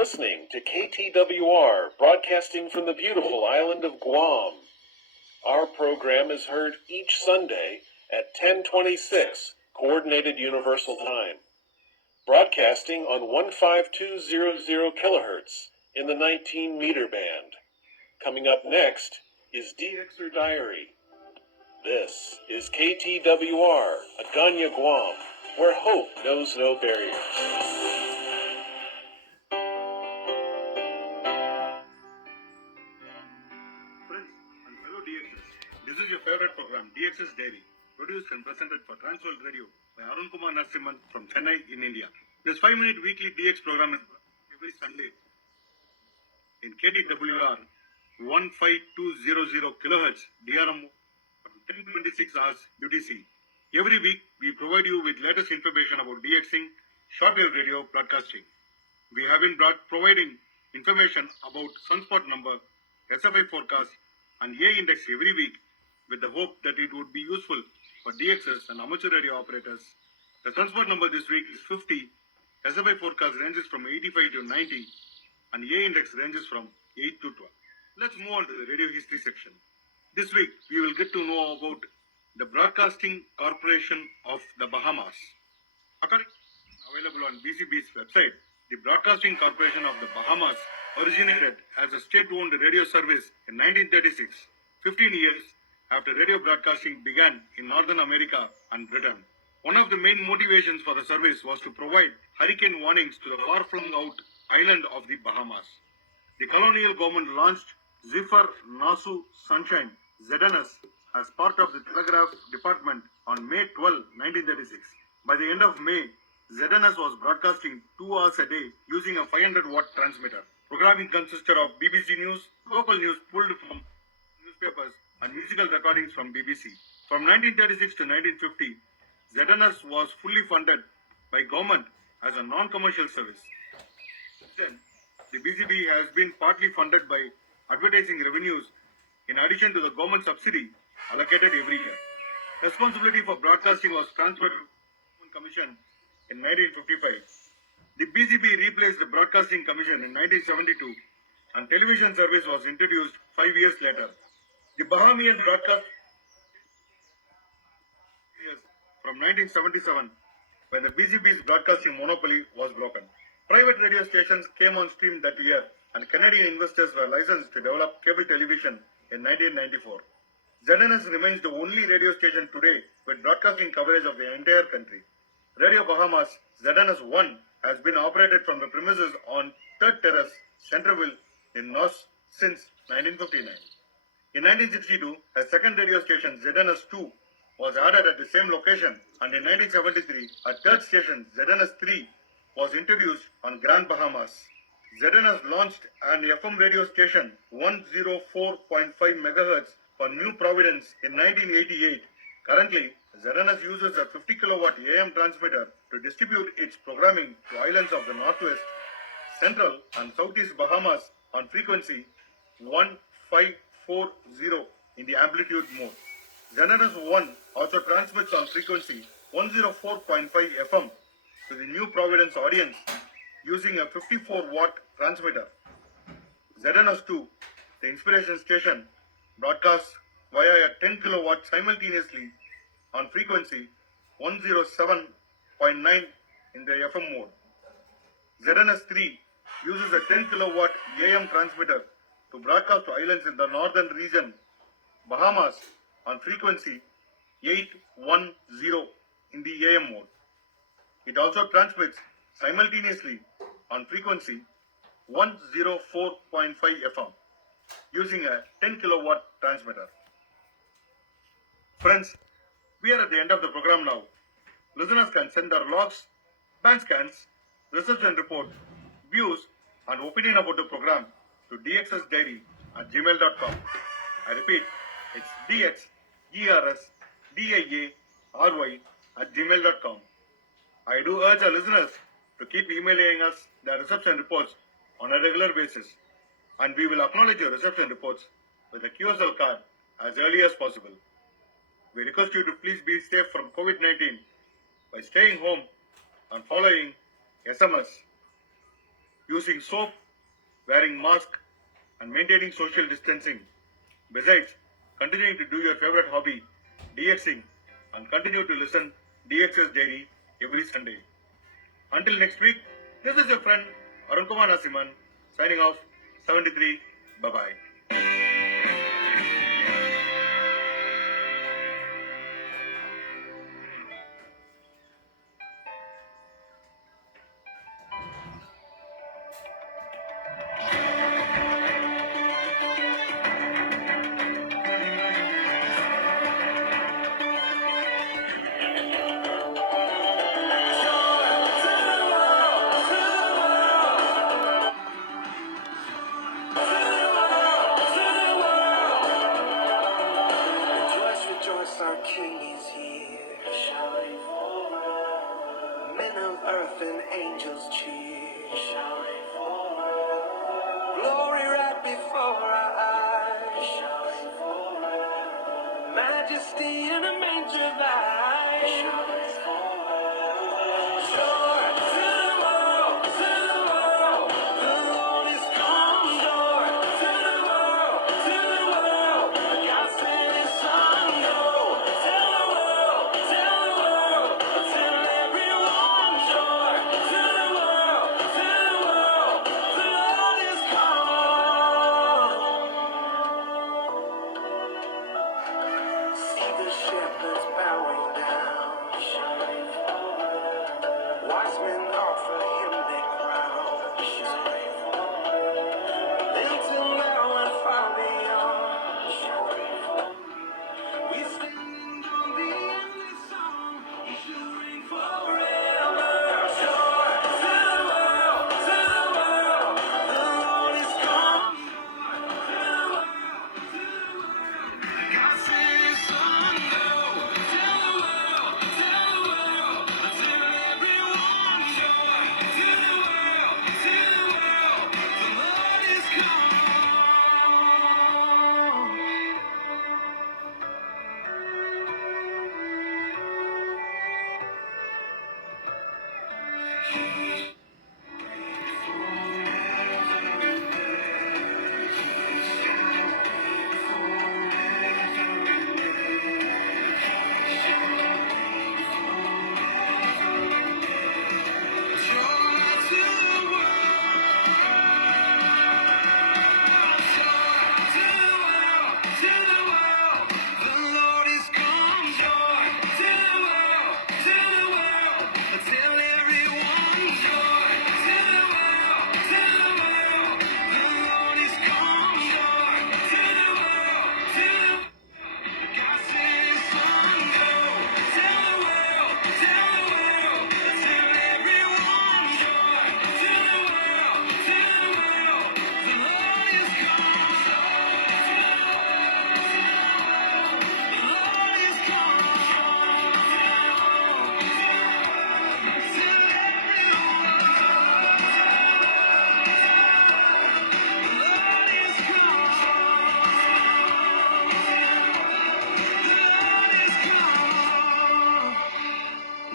listening to KTWR, broadcasting from the beautiful island of Guam. Our program is heard each Sunday at 10:26 Coordinated Universal Time, broadcasting on 15200 kHz in the 19-meter band. Coming up next is Dxer Diary. This is KTWR, Agana, Guam, where hope knows no barriers. Friends and fellow Dxers, this is your favorite program, Dxers Diary, produced and presented for Transworld Radio by Arun Kumar Narasimhan from Chennai in India. This 5-minute weekly DX program is every Sunday in KTWR 15200 kHz DRM 1026 hours UTC. Every week, we provide you with latest information about DXing, shortwave radio broadcasting. We have been providing information about sunspot number, SFI forecast, and A index every week with the hope that it would be useful for DXers and amateur radio operators. The sunspot number this week is 50, SFI forecast ranges from 85 to 90, and A index ranges from 8 to 12. Let's move on to the radio history section. This week, we will get to know about the Broadcasting Corporation of the Bahamas. According to available on BCB's website, the Broadcasting Corporation of the Bahamas originated as a state-owned radio service in 1936, 15 years after radio broadcasting began in Northern America and Britain. One of the main motivations for the service was to provide hurricane warnings to the far-flung-out island of the Bahamas. The colonial government launched Zephyr Nassau Sunshine ZNS as part of the Telegraph Department on May 12, 1936. By the end of May, ZNS was broadcasting 2 hours a day using a 500-watt transmitter. Programming consisted of BBC News, local news pulled from newspapers, and musical recordings from BBC. From 1936 to 1950, ZNS was fully funded by government as a non-commercial service. Then, the BCB has been partly funded by advertising revenues in addition to the government subsidy allocated every year. Responsibility for broadcasting was transferred to the Commission in 1955. The BCB replaced the Broadcasting Commission in 1972 and television service was introduced 5 years later. The Bahamian broadcast from 1977 when the BCB's broadcasting monopoly was broken. Private radio stations came on stream that year and Canadian investors were licensed to develop cable television in 1994. ZNS remains the only radio station today with broadcasting coverage of the entire country. Radio Bahamas ZNS 1 has been operated from the premises on 3rd Terrace, Centreville in Nos since 1959. In 1962, a second radio station ZNS 2 was added at the same location, and in 1973, a third station ZNS 3 was introduced on Grand Bahamas. ZNS launched an FM radio station 104.5 MHz for New Providence in 1988. Currently, ZNS uses a 50 kilowatt AM transmitter to distribute its programming to islands of the Northwest, Central and Southeast Bahamas on frequency 1540 in the amplitude mode. ZNS 1 also transmits on frequency 104.5 FM to the New Providence audience using a 54-watt transmitter. ZNS 2, the Inspiration station, broadcasts via a 10 kilowatt simultaneously on frequency 107.9 in the FM mode. ZNS 3 uses a 10 kilowatt AM transmitter to broadcast to islands in the northern region, Bahamas, on frequency 810 in the AM mode. It also transmits simultaneously on frequency 104.5 FM using a 10 kilowatt transmitter. Friends, we are at the end of the program now. Listeners can send their logs, band scans, reception report, views, and opinion about the program to dxersdiary@gmail.com. I repeat, it's dxersdiary@gmail.com. I do urge our listeners to keep emailing us their reception reports on a regular basis, and we will acknowledge your reception reports with a QSL card as early as possible. We request you to please be safe from COVID-19 by staying home and following SMS. using soap, wearing mask, and maintaining social distancing. Besides, continuing to do your favorite hobby, Dxing, and continue to listen Dxers Daily every Sunday. Until next week, this is your friend Arun Kumar Nasiman signing off. 73. Bye-bye. Our King is here, shouting forward. Men of earth and angels cheer, shouting forward. Glory right before our eyes, shouting forward. Majesty in a manger lies, shouting forward. Joy to the world, to the world. The Lord is come. Joy to the world, to the world. God sent His Son. Shepherds bowing down, shouting forward. Wise men offer Him their crown, shouting forward. Until now and far beyond, shouting forward. We stand on the endless song, ensuring forever. Joy to the world, to the world. The Lord is come. To the world, to the world. God sent His Son.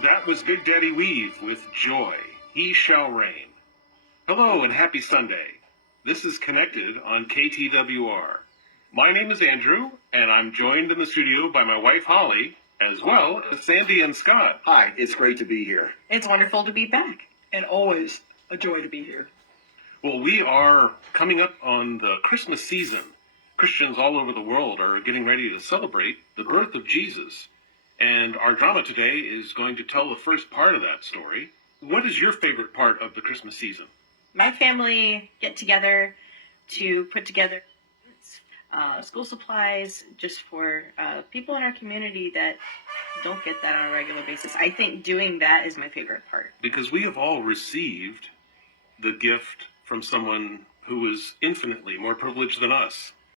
That was Big Daddy Weave with Joy, He Shall Reign. Hello and happy Sunday. This is Connected on KTWR. My name is Andrew, and I'm joined in the studio by my wife Holly, as well as Sandy and Scott. Hi, it's great to be here. It's wonderful to be back. And always a joy to be here. Well, we are coming up on the Christmas season. Christians all over the world are getting ready to celebrate the birth of Jesus. And our drama today is going to tell the first part of that story. What is your favorite part of the Christmas season? My family get together to put together school supplies just for people in our community that don't get that on a regular basis. I think doing that is my favorite part. Because we have all received the gift from someone who is infinitely more privileged than us.